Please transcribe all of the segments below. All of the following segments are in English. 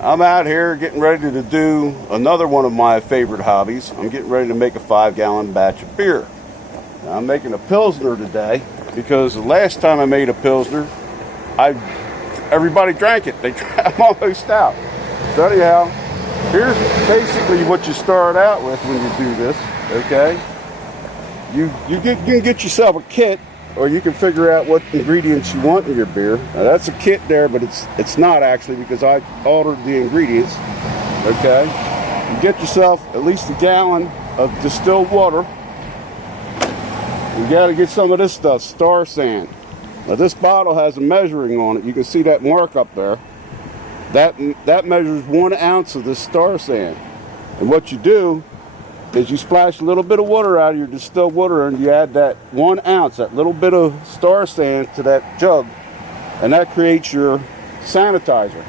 I'm out here getting ready to do another one of my favorite hobbies. I'm getting ready to make a 5-gallon batch of beer. Now, I'm making a Pilsner today because the last time I made a Pilsner, everybody drank it. I'm almost out. So anyhow, here's basically what you start out with when you do this, okay? You can get yourself a kit, or you can figure out what ingredients you want in your beer. Now that's a kit there, but it's not actually, because I altered the ingredients. Okay, you get yourself at least a gallon of distilled water. You got to get some of this stuff, Star Sand. Now this bottle has a measuring on it. You can see that mark up there. That measures 1 ounce of this Star Sand. And what you do is you splash a little bit of water out of your distilled water, and you add that 1 ounce, that little bit of Star Sand, to that jug, and that creates your sanitizer.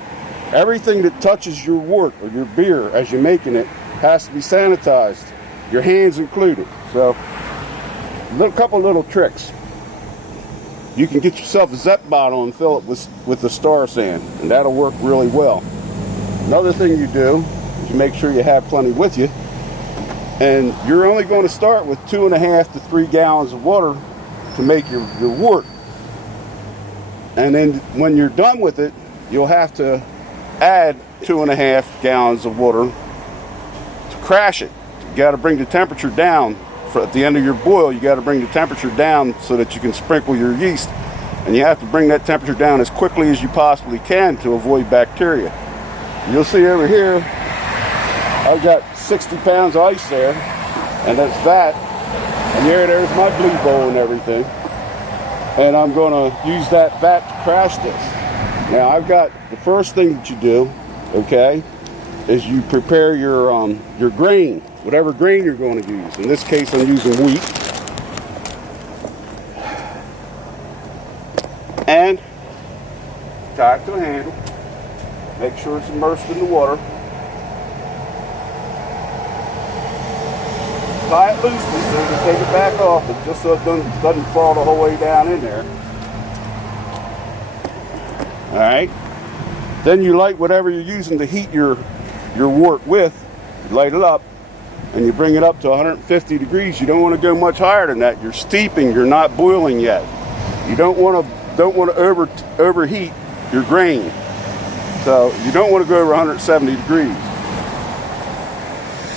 Everything that touches your wort or your beer as you're making it has to be sanitized, your hands included. So a couple little tricks. You can get yourself a Zep bottle and fill it with the Star Sand, and that'll work really well. Another thing you do is you make sure you have plenty with you. And you're only going to start with 2.5 to 3 gallons of water to make your wort. And then when you're done with it, you'll have to add 2.5 gallons of water to crash it. You got to bring the temperature down. At the end of your boil, you got to bring the temperature down so that you can sprinkle your yeast. And you have to bring that temperature down as quickly as you possibly can to avoid bacteria. You'll see over here, I've got 60 pounds of ice there, and that's that. And there's my blue bowl and everything. And I'm going to use that vat to crash this. Now, I've got the first thing that you do, okay, is you prepare your grain, whatever grain you're going to use. In this case, I'm using wheat. And tie it to a handle. Make sure it's immersed in the water. Tie it loosely so you can take it back off, but just so it doesn't fall the whole way down in there. Alright. Then you light whatever you're using to heat your wort with. You light it up, and you bring it up to 150 degrees. You don't want to go much higher than that. You're steeping, you're not boiling yet. You don't want to overheat your grain. So you don't want to go over 170 degrees.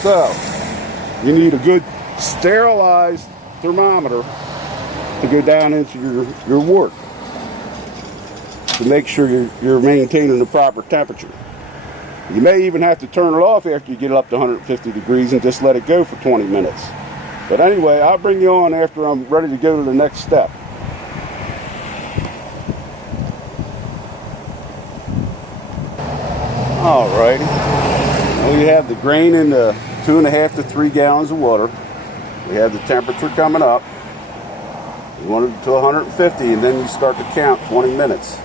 So you need a good sterilized thermometer to go down into your wort to make sure you're maintaining the proper temperature. You may even have to turn it off after you get it up to 150 degrees and just let it go for 20 minutes. But anyway, I'll bring you on after I'm ready to go to the next step. Alrighty. Now we have the grain in the 2.5 to 3 gallons of water. We have the temperature coming up. You want it to 150, and then you start to count 20 minutes.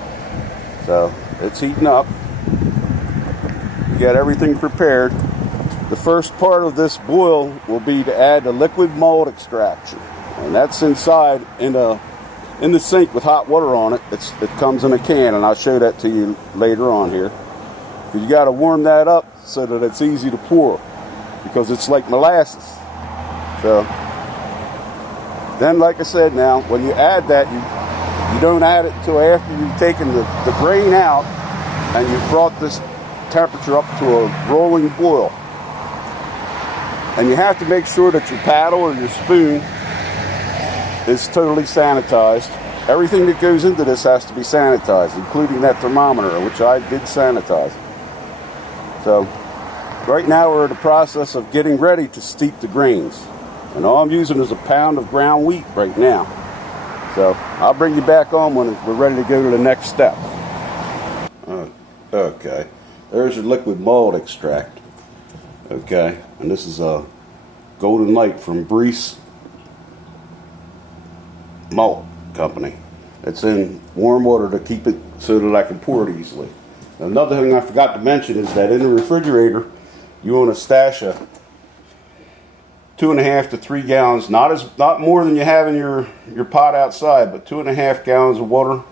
So it's heating up. You got everything prepared. The first part of this boil will be to add the liquid mold extraction, and that's inside in the sink with hot water on it. It comes in a can, and I'll show that to you later on here. But you got to warm that up so that it's easy to pour, because it's like molasses. So then, like I said, now when you add that, you don't add it until after you've taken the grain out and you've brought this temperature up to a rolling boil. And you have to make sure that your paddle or your spoon is totally sanitized. Everything that goes into this has to be sanitized, including that thermometer, which I did sanitize. So right now we're in the process of getting ready to steep the grains. And all I'm using is a pound of ground wheat right now. So I'll bring you back on when we're ready to go to the next step. Okay, there's your liquid mold extract. Okay, and this is a Golden Light from Breese Malt Company. It's in warm water to keep it so that I can pour it easily. Another thing I forgot to mention is that in the refrigerator, you want to stash a 2.5 to 3 gallons, not more than you have in your pot outside, but 2.5 gallons of water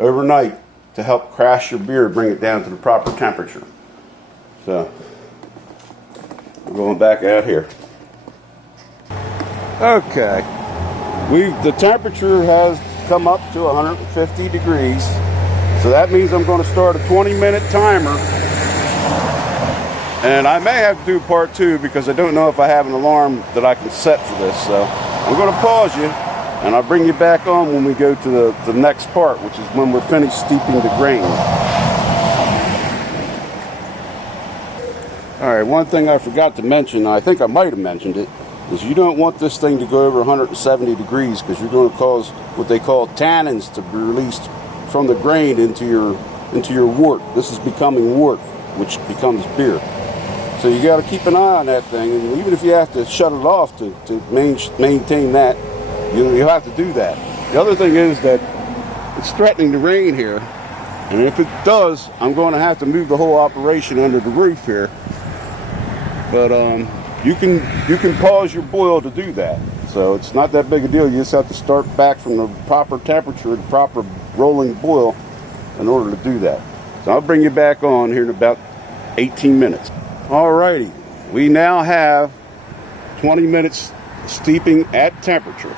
overnight to help crash your beer, bring it down to the proper temperature. So we're going back out here. Okay, the temperature has come up to 150 degrees, so that means I'm going to start a 20-minute timer, and I may have to do part 2 because I don't know if I have an alarm that I can set for this. So I'm going to pause you, and I'll bring you back on when we go to the next part, which is when we're finished steeping the grain. Alright, one thing I forgot to mention, I think I might have mentioned it, is you don't want this thing to go over 170 degrees because you're going to cause what they call tannins to be released from the grain into your wort. This is becoming wort, which becomes beer. So you got to keep an eye on that thing, and even if you have to shut it off to maintain that, you have to do that. The other thing is that it's threatening to rain here, and if it does, I'm going to have to move the whole operation under the roof here. But you can pause your boil to do that, so it's not that big a deal. You just have to start back from the proper temperature and proper rolling boil in order to do that. So I'll bring you back on here in about 18 minutes. Alrighty, we now have 20 minutes steeping at temperature,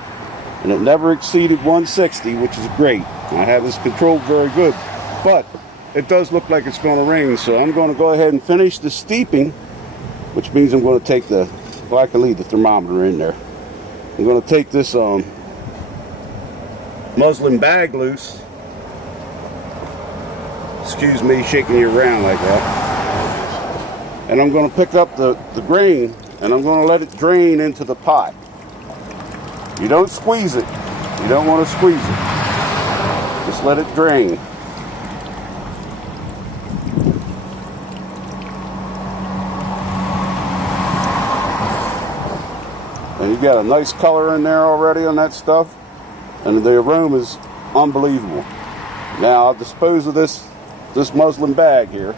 and it never exceeded 160, which is great. I have this controlled very good, but it does look like it's going to rain, so I'm going to go ahead and finish the steeping, which means I'm going to take I can leave the thermometer in there. I'm going to take this muslin bag loose. Excuse me shaking you around like that. And I'm going to pick up the grain, and I'm going to let it drain into the pot. You don't squeeze it. You don't want to squeeze it. Just let it drain. And you got a nice color in there already on that stuff, and the aroma is unbelievable. Now I'll dispose of this muslin bag here.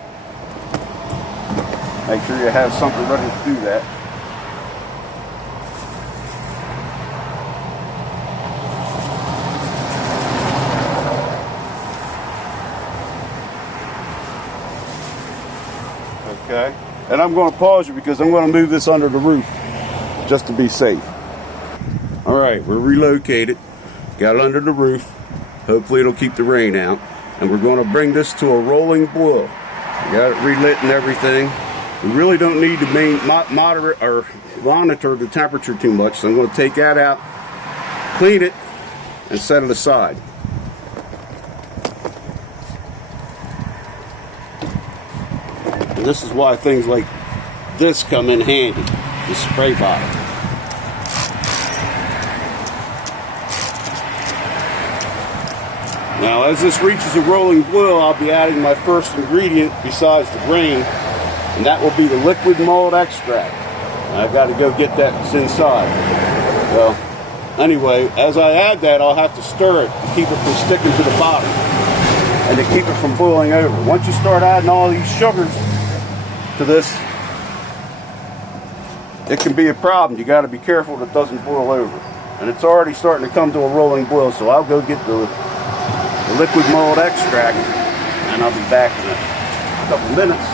Make sure you have something ready to do that. Okay, and I'm going to pause you because I'm going to move this under the roof, just to be safe. Alright, we're relocated, got it under the roof. Hopefully it'll keep the rain out, and we're going to bring this to a rolling boil. We got it relit and everything. We really don't need to moderate or monitor the temperature too much, so I'm going to take that out, clean it, and set it aside. And this is why things like this come in handy, the spray bottle. Now, as this reaches a rolling boil, I'll be adding my first ingredient besides the grain, and that will be the liquid malt extract. I've got to go get that that's inside. Well, anyway, as I add that, I'll have to stir it to keep it from sticking to the bottom and to keep it from boiling over. Once you start adding all these sugars to this, it can be a problem. You got to be careful that it doesn't boil over. And it's already starting to come to a rolling boil, so I'll go get the liquid malt extract, and I'll be back in a couple minutes.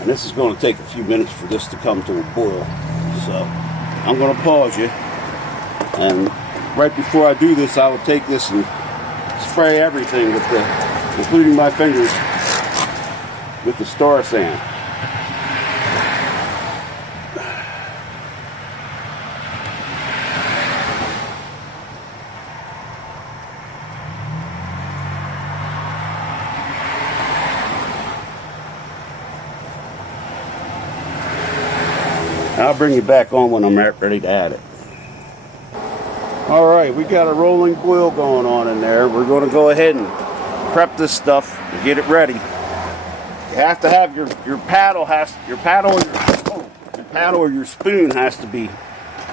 And this is going to take a few minutes for this to come to a boil. So I'm going to pause you. And right before I do this, I will take this and spray everything with including my fingers, with the Star Sand. I'll bring you back on when I'm ready to add it. All right, we got a rolling boil going on in there. We're going to go ahead and prep this stuff and get it ready. You have to have your paddle or your spoon has to be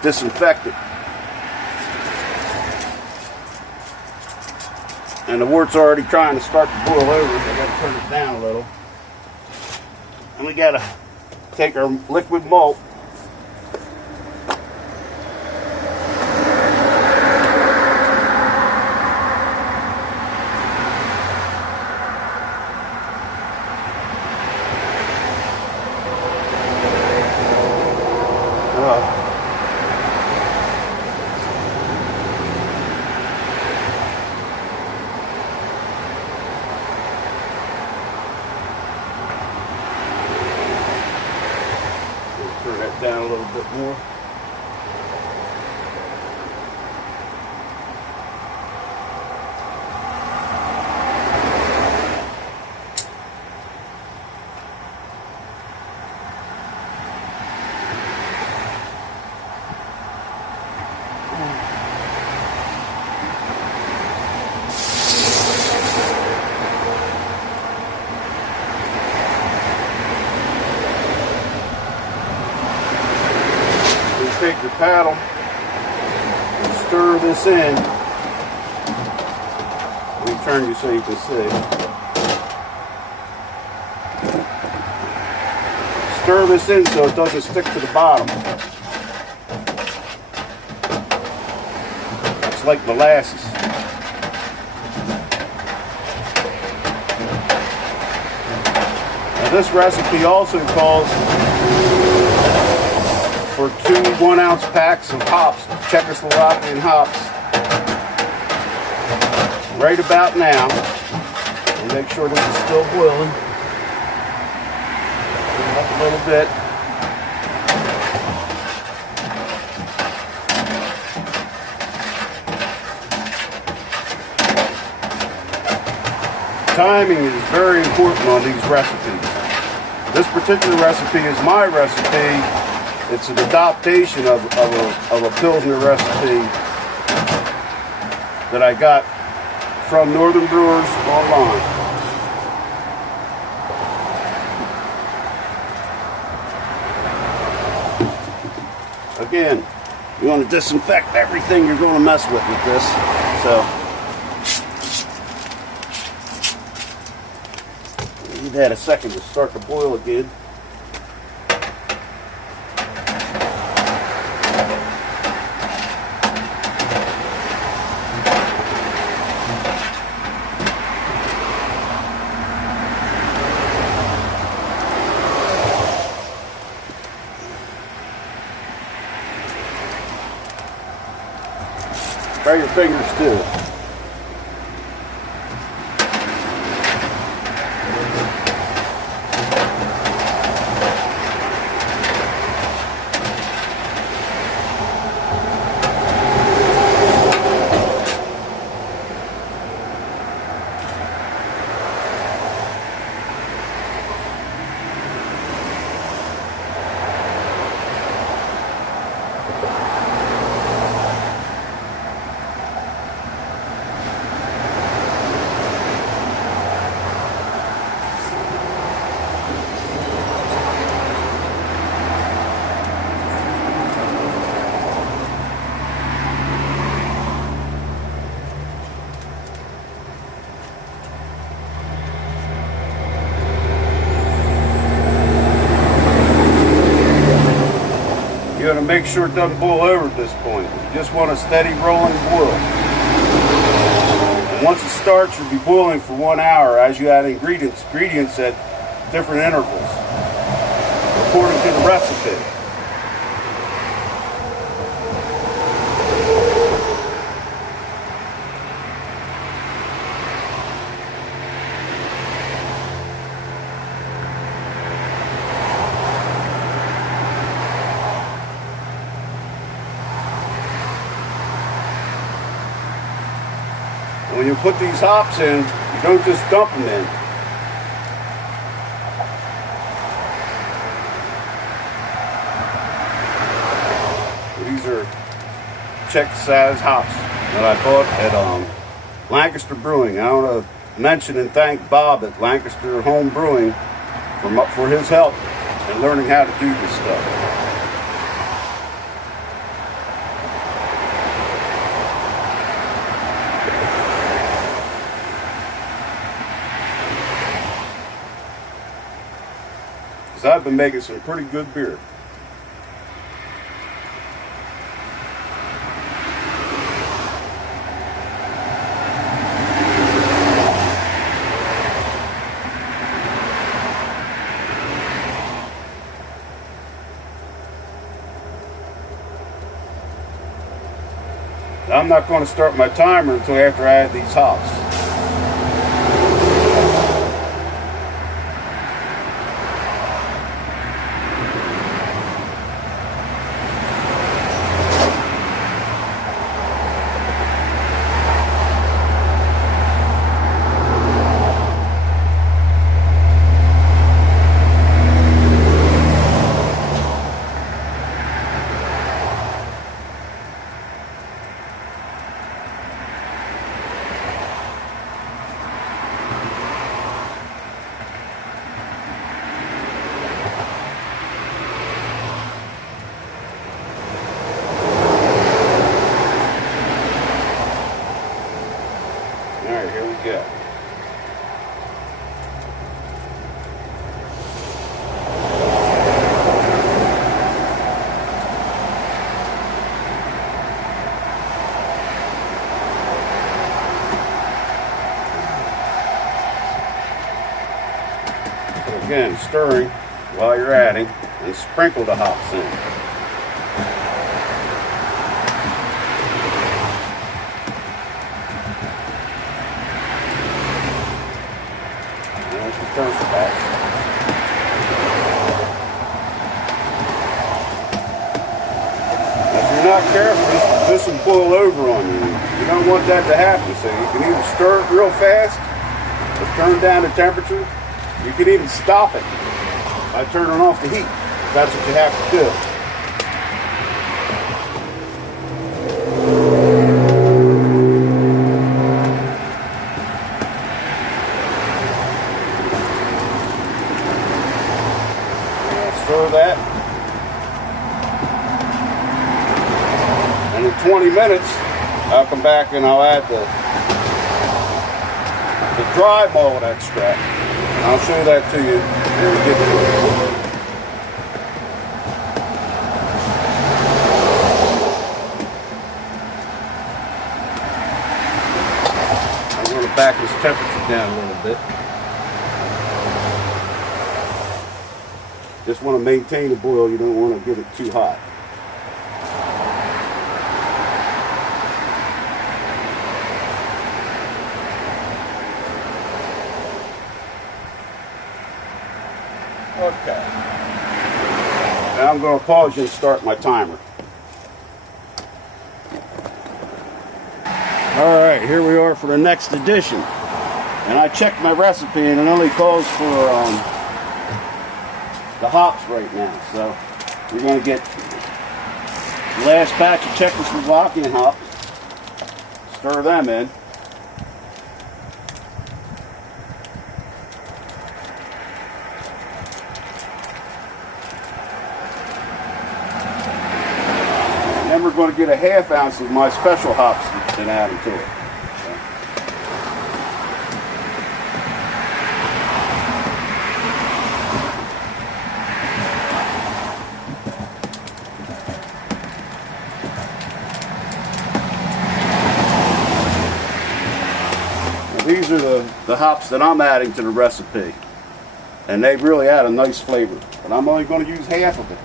disinfected. And the wart's already trying to start to boil over, so I got to turn it down a little. And we got to take our liquid malt. Turn that down a little bit more. Take your paddle and stir this in. Let me turn you so you can see. Stir this in so it doesn't stick to the bottom. It's like molasses. Now this recipe also calls for 2 1-ounce packs of hops, Czechoslovakian hops, right about now. And make sure this is still boiling. Turn it up a little bit. Timing is very important on these recipes. This particular recipe is my recipe. It's an adaptation of a Pilsner recipe that I got from Northern Brewers online. Again, you want to disinfect everything you're going to mess with this. So, give that a second to start to boil again. Try your fingers too. You got to make sure it doesn't boil over at this point. You just want a steady rolling boil. And once it starts, you'll be boiling for 1 hour as you add ingredients at different intervals, according to the recipe. When you put these hops in, you don't just dump them in. check the size hops that I bought at Lancaster Brewing. I want to mention and thank Bob at Lancaster Home Brewing for his help in learning how to do this stuff. Because I've been making some pretty good beer. I'm not going to start my timer until after I add these hops. Alright, here we go. So again, stirring while you're adding, and sprinkle the hops in. First batch. If you're not careful, this will boil over on you. You don't want that to happen, so you can either stir it real fast or turn down the temperature. You can even stop it by turning off the heat. That's what you have to do. Stir that, and in 20 minutes I'll come back and I'll add the dry malt extract, and I'll show that to you when we get to it. I'm going to back this temperature down a little bit. Just want to maintain the boil, you don't want to get it too hot. Okay. Now I'm going to pause and start my timer. Alright, here we are for the next edition. And I checked my recipe and it only calls for the hops right now, so we're going to get the last batch of Czechoslovakian hops, stir them in, and then we're going to get a ½ ounce of my special hops and add them to it. These are the hops that I'm adding to the recipe, and they really add a nice flavor, but I'm only going to use half of it.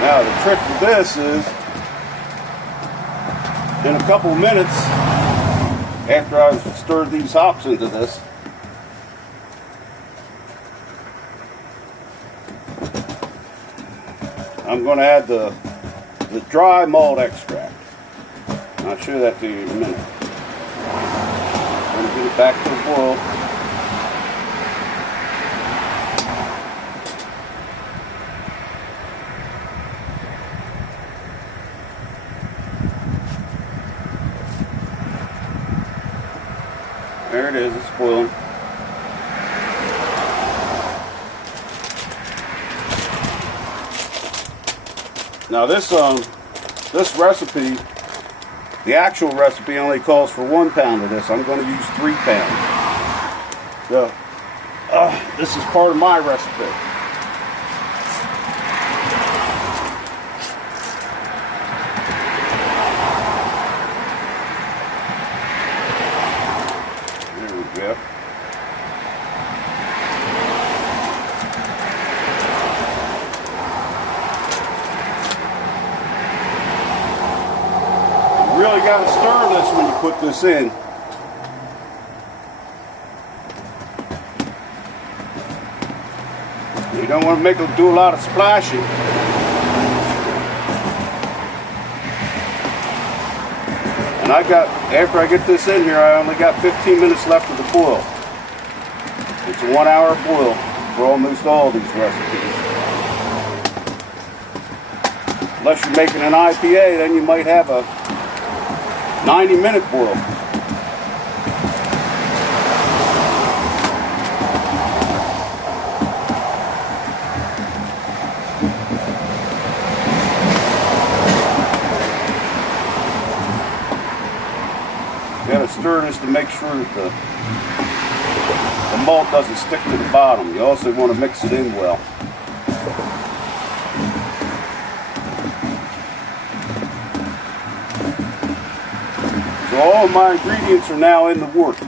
Now the trick to this is, in a couple minutes after I've stirred these hops into this, I'm going to add the dry malt extract. I'll show that to you in a minute. I'm going to get it back to the boil. There it is, it's boiling. Now this recipe, the actual recipe only calls for 1 pound of this. I'm going to use 3 pounds. So this is part of my recipe. There we go. You really got to stir this when you put this in. You don't want to make it do a lot of splashing. And after I get this in here, I only got 15 minutes left of the boil. It's a 1 hour boil for almost all these recipes. Unless you're making an IPA, then you might have a 90-minute boil. You gotta stir this to make sure that the malt doesn't stick to the bottom. You also want to mix it in well. So all of my ingredients are now in the wort.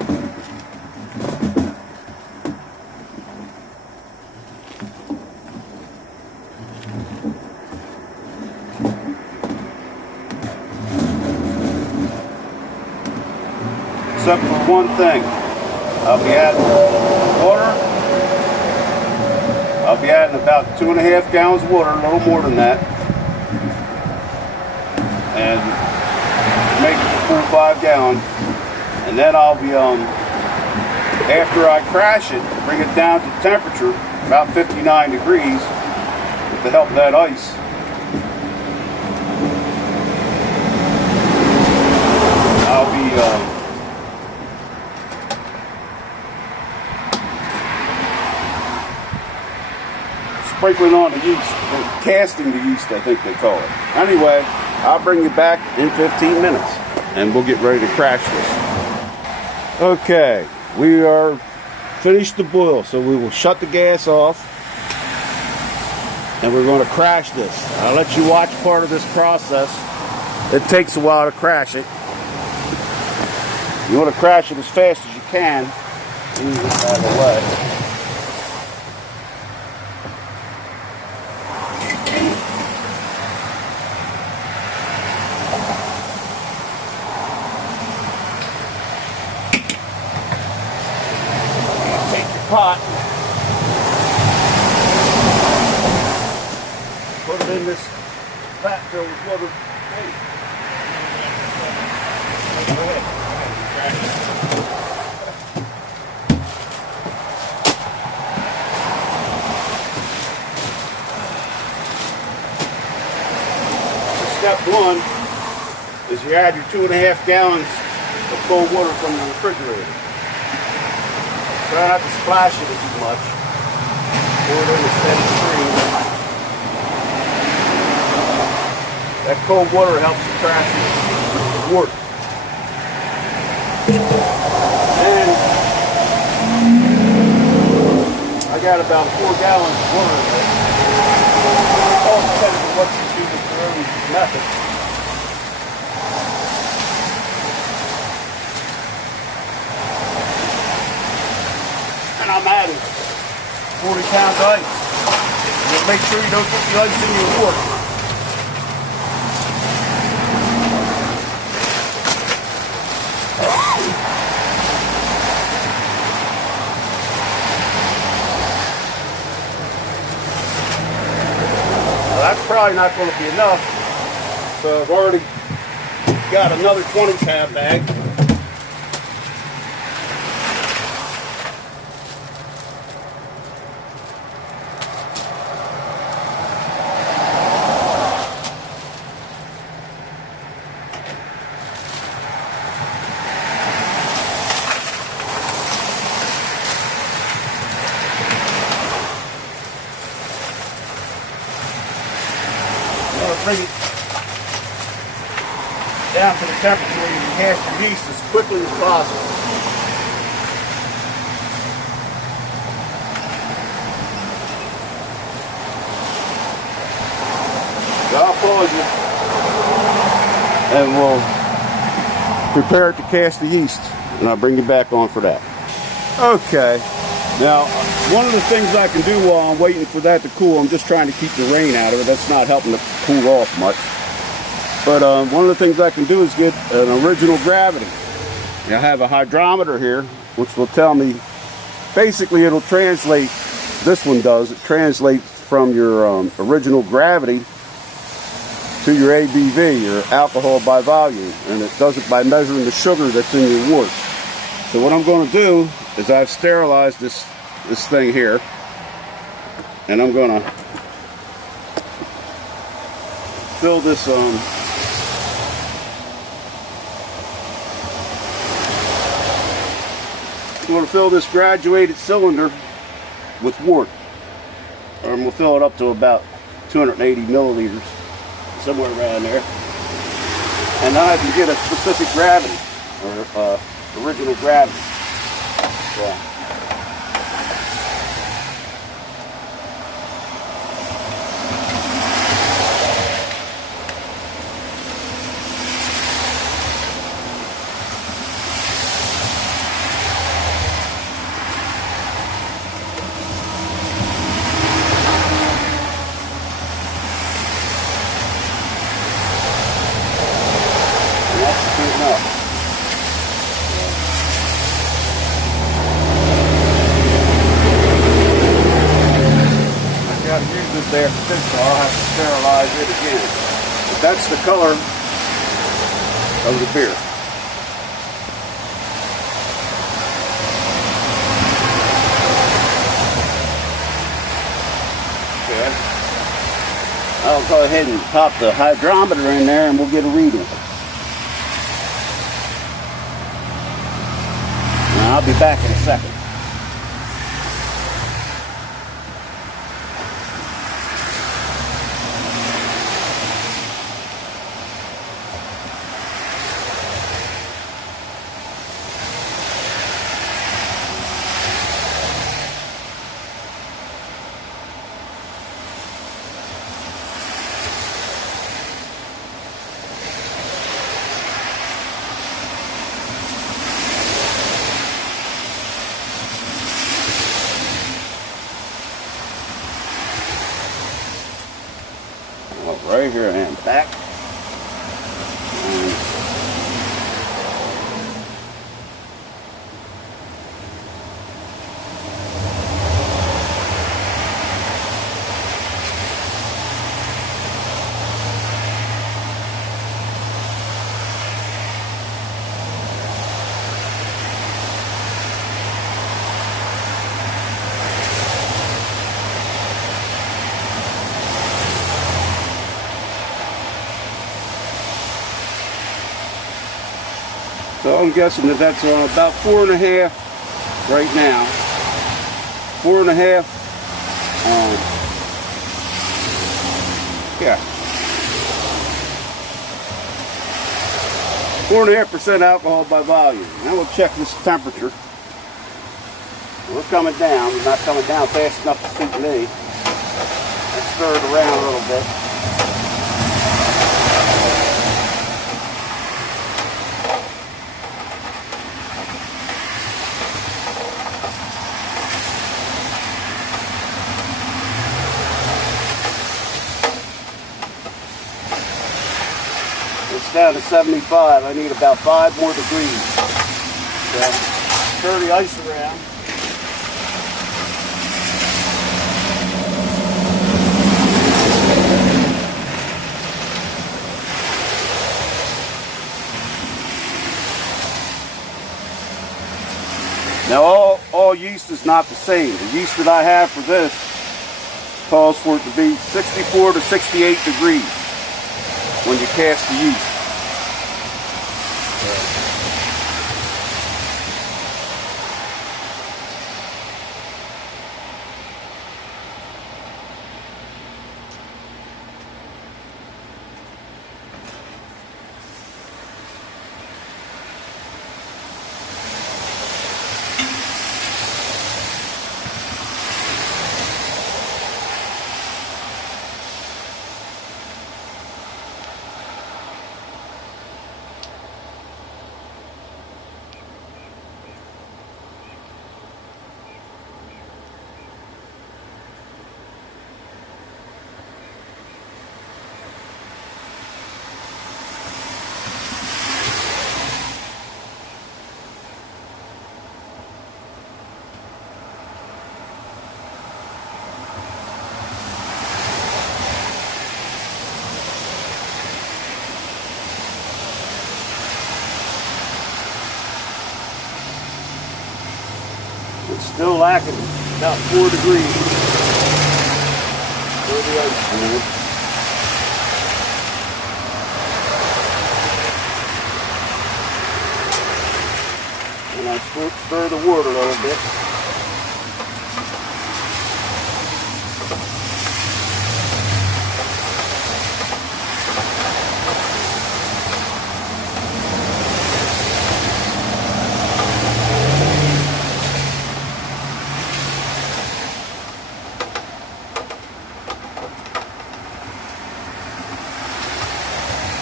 Except for one thing. I'll be adding water. I'll be adding about 2.5 gallons of water, a little more than that. And make it a full 5 gallons. And then I'll be, after I crash it, bring it down to temperature, about 59 degrees, with the help of that ice. I'll be, sprinkling on the yeast, or casting the yeast, I think they call it. Anyway, I'll bring you back in 15 minutes, and we'll get ready to crash this. Okay, we are finished the boil, so we will shut the gas off, and we're going to crash this. I'll let you watch part of this process. It takes a while to crash it. You want to crash it as fast as you can. Move this out of the way. Pot. Put it in this vat filled with water. Hey. Go ahead. Step 1 is you add your 2.5 gallons of cold water from the refrigerator. Try not to splash it too much. Pour it in a steady stream. That cold water helps to crash the wort. And I got about 4 gallons of water in this. All depends on what you do with your own method. And I'm adding 40 pounds of ice. Just make sure you don't get the ice in your wort. Well, that's probably probably not going to be enough. So I've already got another 20 tab bag. Bring it down to the temperature where you can cast your yeast as quickly as possible. So I'll pause you and we'll prepare it to cast the yeast, and I'll bring you back on for that. Okay. Now, one of the things I can do while I'm waiting for that to cool, I'm just trying to keep the rain out of it. That's not helping to cool off much. But one of the things I can do is get an original gravity. I have a hydrometer here, which will tell me, basically it'll translate, this one does, it translates from your original gravity to your ABV, your alcohol by volume. And it does it by measuring the sugar that's in your wort. So what I'm going to do is I've sterilized this thing here, and I'm going to fill this I'm going to fill this graduated cylinder with wort. I'm going to fill it up to about 280 milliliters, somewhere around there, and then I can get a specific gravity, or original gravity. Yeah. That's good enough. Got to use this there for this, so I'll have to sterilize it again. But that's the color of the beer. Okay. I'll go ahead and pop the hydrometer in there and we'll get a reading. Now I'll be back in a second. Right here and back. So I'm guessing that that's on about 4.5 right now. 4.5. Yeah. 4.5% alcohol by volume. Now we'll check this temperature. We're coming down. We're not coming down fast enough to suit me. Let's stir it around a little bit. It's down to 75. I need about 5 more degrees. So, stir the ice around. all yeast is not the same. The yeast that I have for this calls for it to be 64 to 68 degrees when you cast the yeast. It's still lacking about 4 degrees for the ice cream. And I stir the wood a little bit.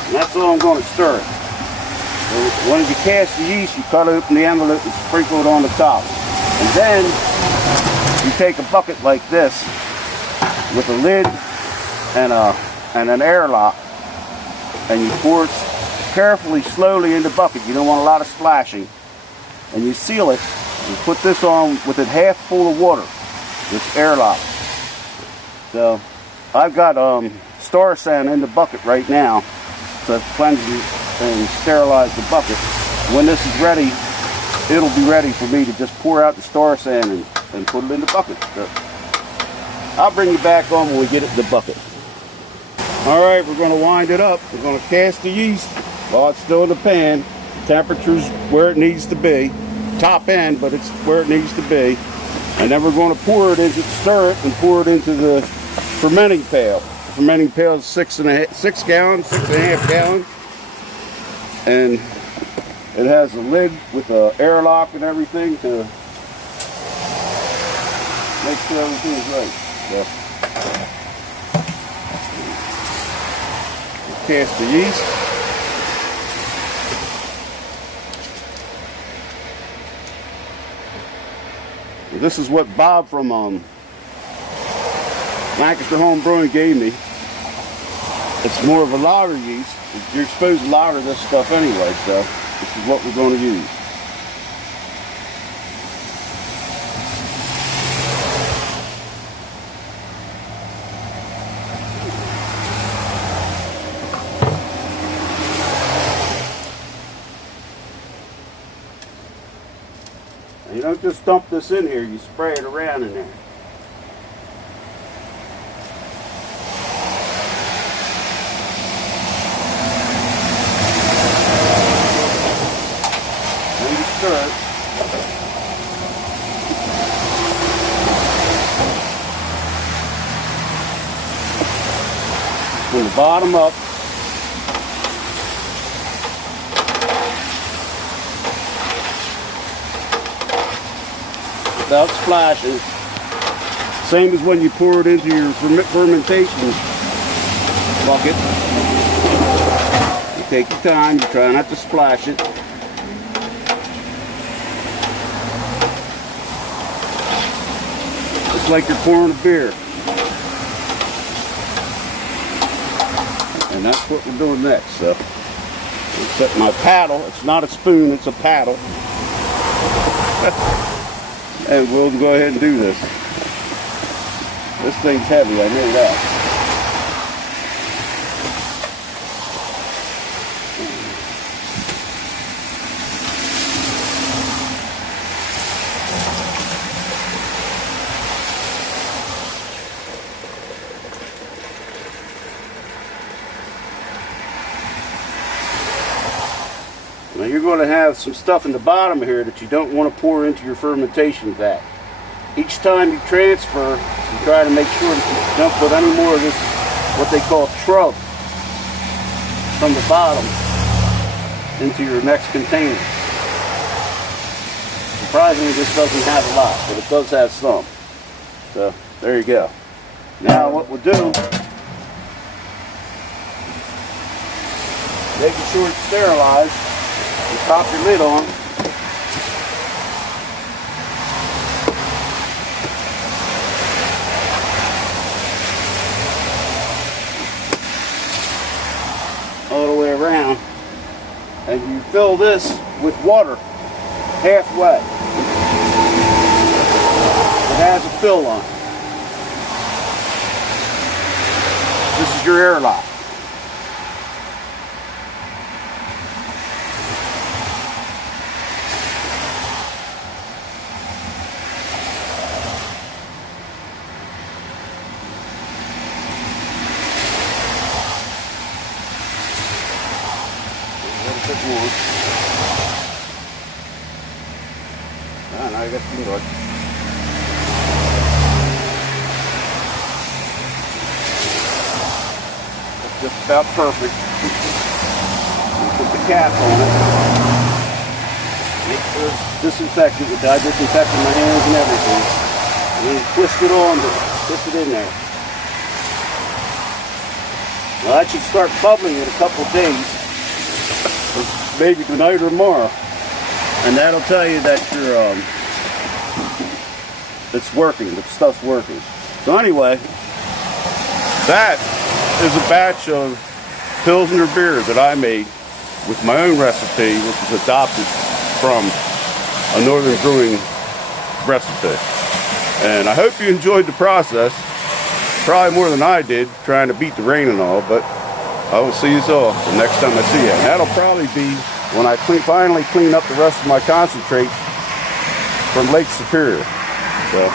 And that's all I'm going to stir it. So when you cast the yeast, you cut open the envelope and sprinkle it on the top. And then you take a bucket like this with a lid and an airlock, and you pour it carefully, slowly in the bucket. You don't want a lot of splashing. And you seal it. You put this on with it half full of water. This airlock. So I've got star sand in the bucket right now to cleanse and sterilize the bucket. When this is ready, it'll be ready for me to just pour out the star sand and put it in the bucket. So I'll bring you back on when we get it in the bucket. Alright, we're going to wind it up. We're going to cast the yeast while it's still in the pan. Temperature's where it needs to be. Top end, but it's where it needs to be. And then we're going to pour it into, stir it and pour it into the fermenting pail. The fermenting pail is 6 gallons, 6.5 gallons. And it has a lid with an airlock and everything to make sure everything's right. So, cast the yeast. This is what Bob from Lancaster Home Brewing gave me. It's more of a lager yeast. You're supposed to lager this stuff anyway, so this is what we're going to use. And you don't just dump this in here, you spray it around in there. Stir it. From the bottom up. Without splashing. Same as when you pour it into your fermentation bucket. You take your time, you try not to splash it. It's like you're pouring a beer. And that's what we're doing next. So, except my paddle, it's not a spoon, it's a paddle. And we'll go ahead and do this. This thing's heavy, I know that. Now you're going to have some stuff in the bottom here that you don't want to pour into your fermentation vat. Each time you transfer, you try to make sure that you don't put any more of this, what they call trub, from the bottom into your next container. Surprisingly, this doesn't have a lot, but it does have some. So there you go. Now what we'll do, making sure it's sterilized, you pop your lid on. All the way around, and you fill this with water halfway. It has a fill on it. This is your airlock. A little bit more. Now I got some more. That's just about perfect. Put the cap on it. It was disinfected. I disinfected my hands and everything. And then twist it on, twist it in there. Well, that should start bubbling in a couple of days. Or maybe tonight or tomorrow. And that'll tell you that you're, it's working, the stuff's working. So anyway, that is a batch of Pilsner beer that I made with my own recipe, which was adopted from a Northern Brewing recipe. And I hope you enjoyed the process. Probably more than I did, trying to beat the rain and all, but I will see you all the next time I see you. And that'll probably be when I finally clean up the rest of my concentrates from Lake Superior. So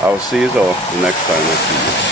I will see you all the next time I see you.